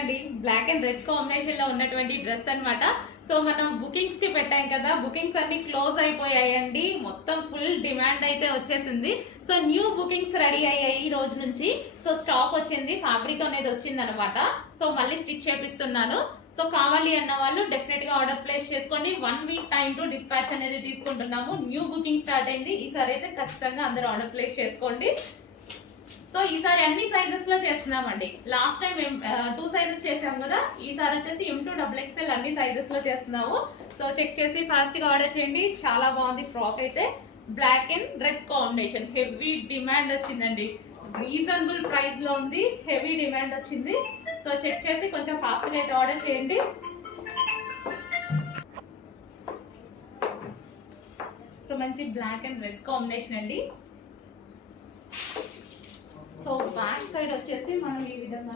చూడండి black and red combination లో ఉన్నటువంటి డ్రెస్ అన్నమాట. సో మనం బుకింగ్స్ కి పెట్టాం కదా, బుకింగ్స్ అన్ని క్లోజ్ అయిపోయాయండి. మొత్తం ఫుల్ డిమాండ్ అయితే వచ్చేసింది. సో న్యూ బుకింగ్స్ రెడీ అయ్యాయి ఈ రోజు నుంచి. సో స్టాక్ వచ్చింది, ఫ్యాబ్రిక్ అనేది వచ్చింది అనమాట. సో మళ్ళీ స్టిచ్ చేపిస్తున్నాను. సో కావాలి అన్న వాళ్ళు డెఫినెట్ గా ఆర్డర్ ప్లేస్ చేసుకోండి. 1 వీక్ టైం టు డిస్పాచ్ అనేది తీసుకుంటున్నాము. న్యూ బుకింగ్ స్టార్ట్ అయింది. ఈసారి అయితే ఖచ్చితంగా అందరూ ఆర్డర్ ప్లేస్ చేసుకోండి. సో ఈసారి అన్ని సైజెస్ లో చేస్తున్నామండి. లాస్ట్ టైం 2 సైజెస్ చేసాం కదా, ఈసారి వచ్చేసి M2XXL అన్ని సైజెస్ లో చేస్తున్నాము. సో చెక్ చేసి ఫాస్ట్ గా ఆర్డర్ చేయండి. చాలా బాగుంది ఫ్రాక్ అయితే. Black and red combination heavy demand వచ్చిందండి. రీజనబుల్ ప్రైస్ లో ఉంది, హెవీ డిమాండ్ వచ్చింది. సో చెక్ చేసి కొంచెం ఫాస్ట్ గా అయితే ఆర్డర్ చేయండి. సో మంచి బ్లాక్ అండ్ రెడ్ కాంబినేషన్ అండి. సో బ్యాక్ సైడ్ వచ్చేసి మనం ఈ విధంగా